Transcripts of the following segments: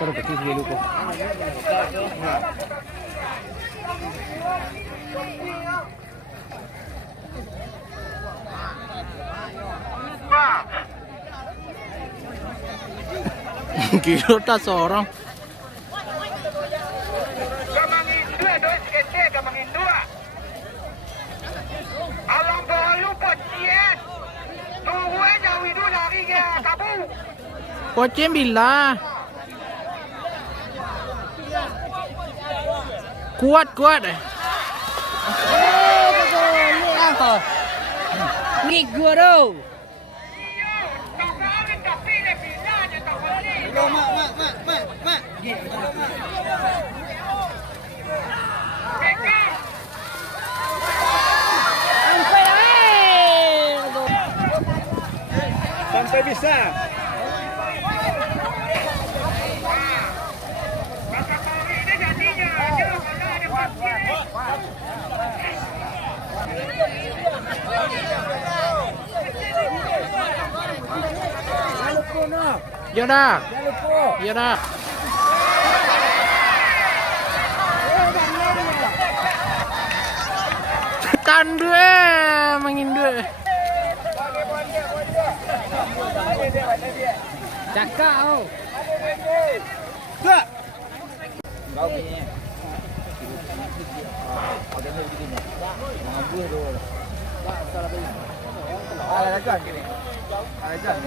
Pero pati sige lupo. Kilo ta seorang. Pochin bila. Kuat. Ni gua tu. Mak. Sampai bisa. Ya dah. Tekan dua, mangin dua. Cakap oh. Tak. Kau punya. Ada ni begini. Mampu tu. Tak salah bagi. Ada kan gini. Ada kan.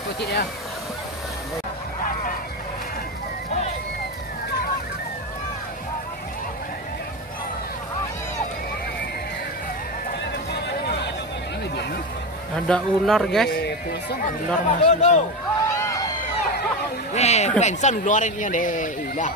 Kocik dia. Ada ular guys. Ular masuk. Pensan ular ini deh. Ular.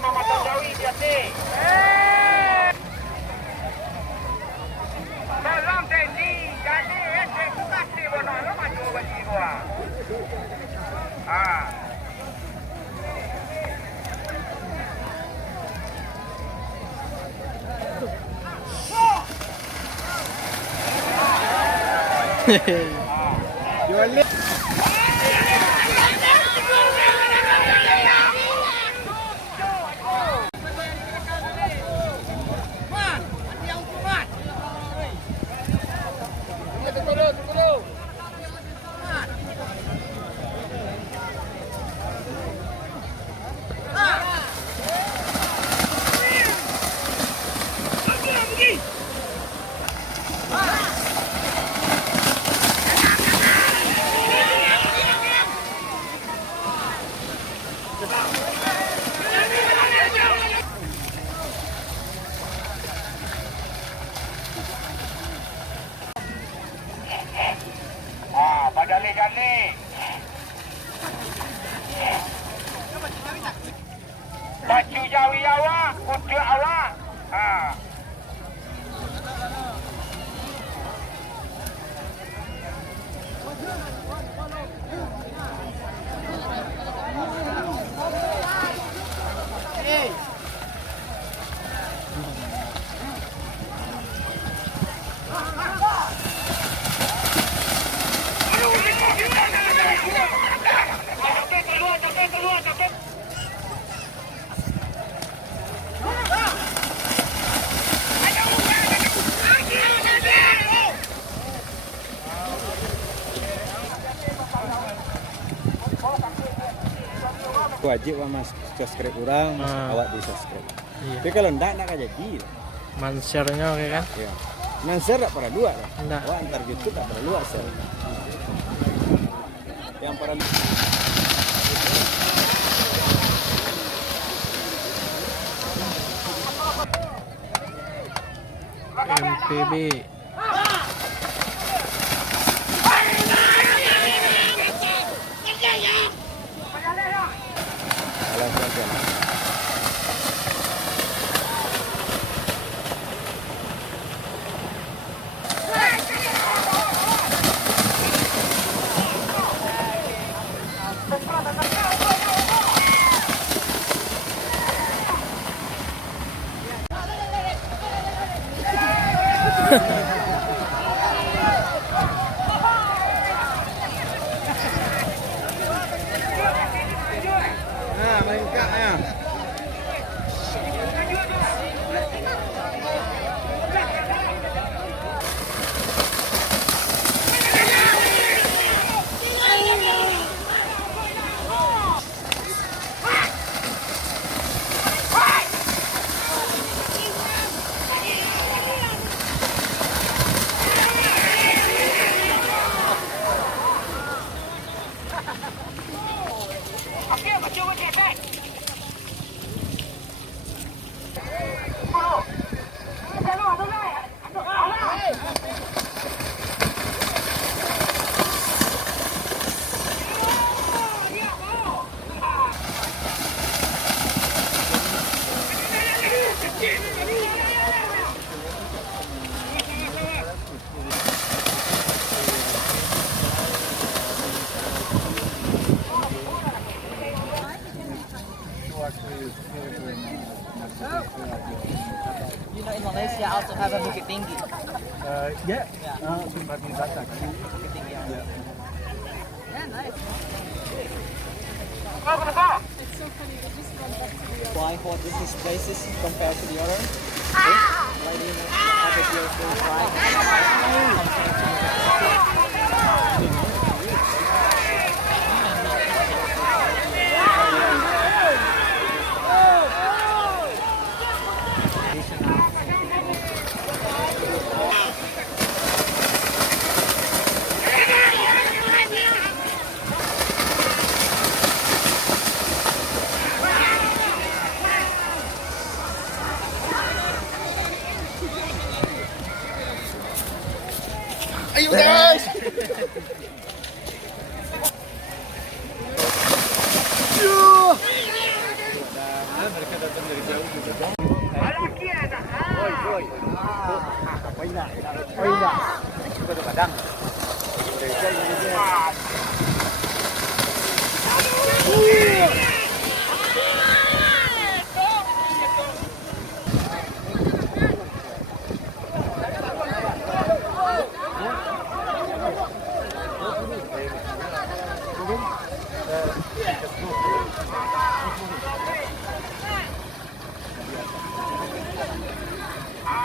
Mama Jawi biati. Salam Dendi, jadi edukasi bono lo maju bagi gua. Jual ni. Gali-gali. Baju jawi awak, kuda awak. Wajib mas subscribe orang, awak di subscribe. Iya. Tapi kalau enggak jadi. Man-share-nya oke kan? Iya. Man-share tak pernah dua kan? Enggak. Awak antar YouTube tak pernah dua share. Yang para MPB. melengkap ya. You know, in Malaysia also have a Bukit Tinggi. Yeah. Bukit Tinggi. Yeah. Yeah, nice. Why hot these places compared to the other? Why do you have a beautiful Ayo guys. Mereka datang dari jauh juga dong. Oi, oi. Apa ini? Oh ini. Kita ada padang.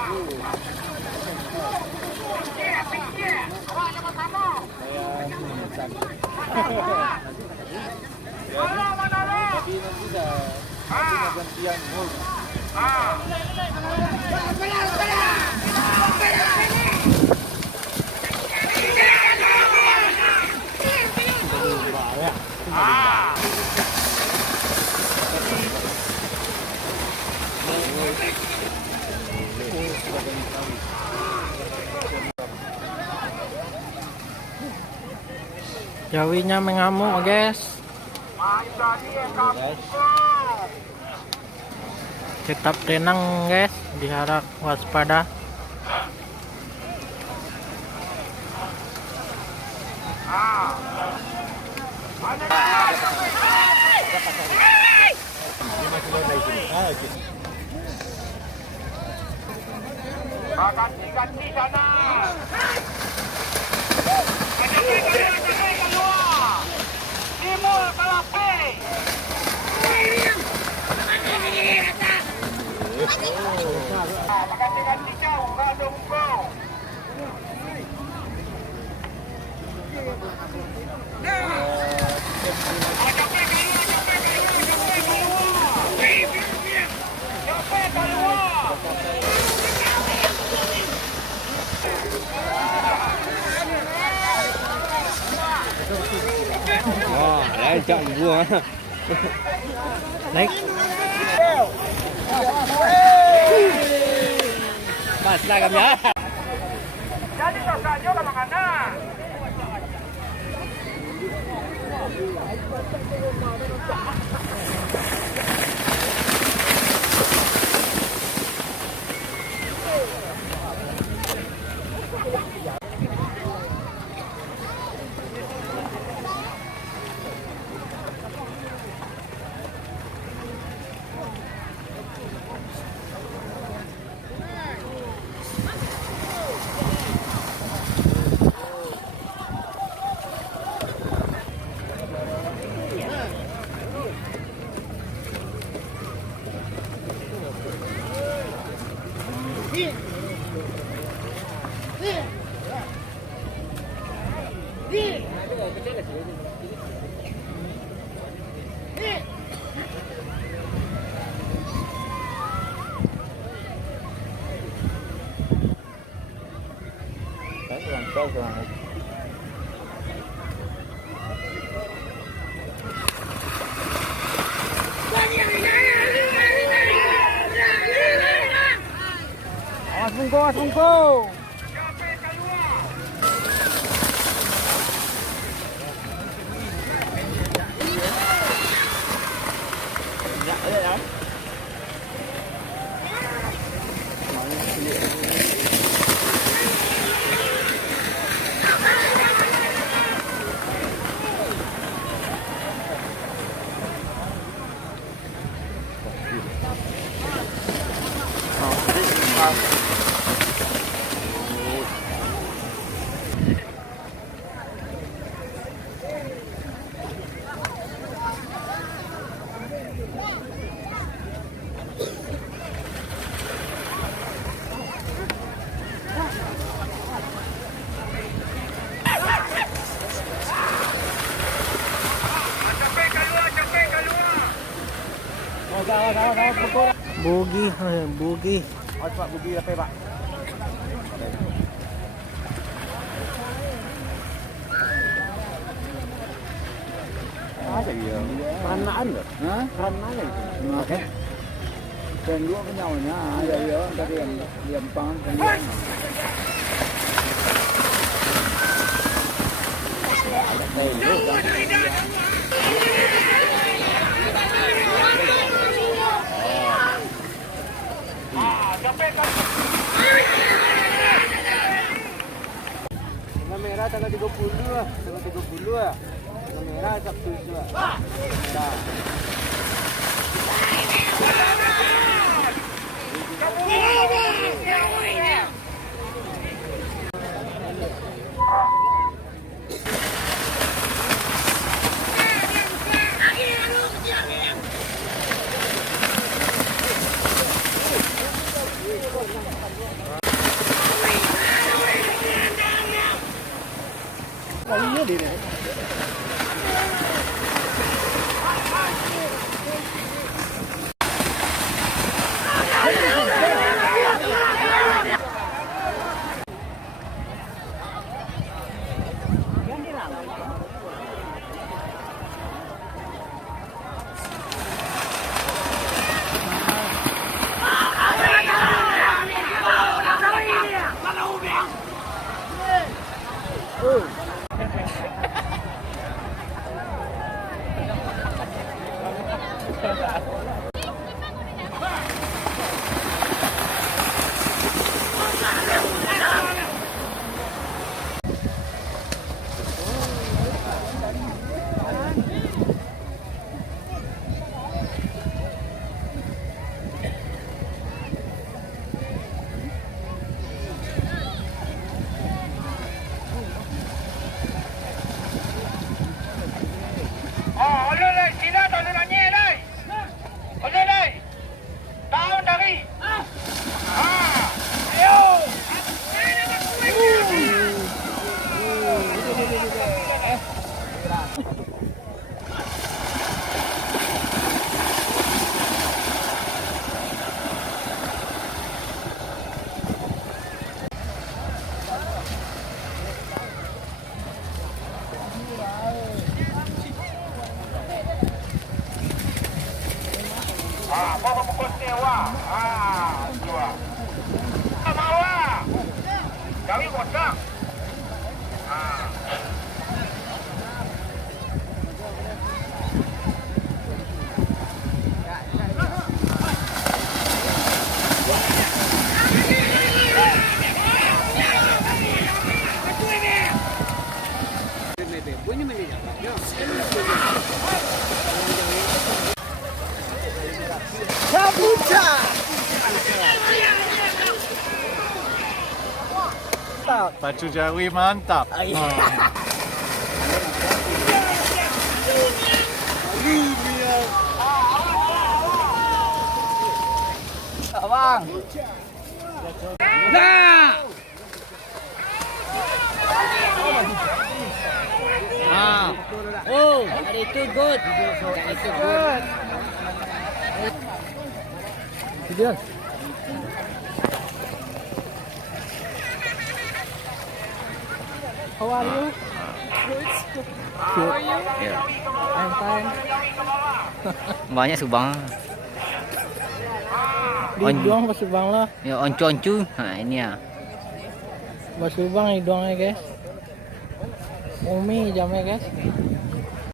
Tapi nanti dah gantian mul. Jawinya mengamuk guys. Tetap tenang guys, diharap waspada. Ganti sana. Timur Kalape. Ganti jauh, nggak ada hukum. Đấy, chọn vua. Naik. Mas lah kami ya. Jadi sasaja kalau mana? Awas bungku. Bugi, bugi. Awas Pak, bugi apa Pak? Ada dia. Peranaan loh. Hah? Peranaan itu. Oke. Dan dua penyawanya ada dia tadi yang diempang dan merah tanggal 30 lah, tanggal 30 lah. Merah Sabtu juga. Merah. di ni. Oh, oleh leh, sila tak boleh nanya leh. Oleh leh. Tahun dari. Ayo. Bawa pukul sewa. Dua. Bawa. Dari kotak. Pacu Jawi mantap. Abang. Oh, hari itu good. Hari itu good. Video. How are you? Good. How are you? Ya. I'm fine. Banyak subang. Di doang pas subang lah. Ya oncu-oncu. Ini ya. Pas subang di doang ya guys. Umi jamnya guys.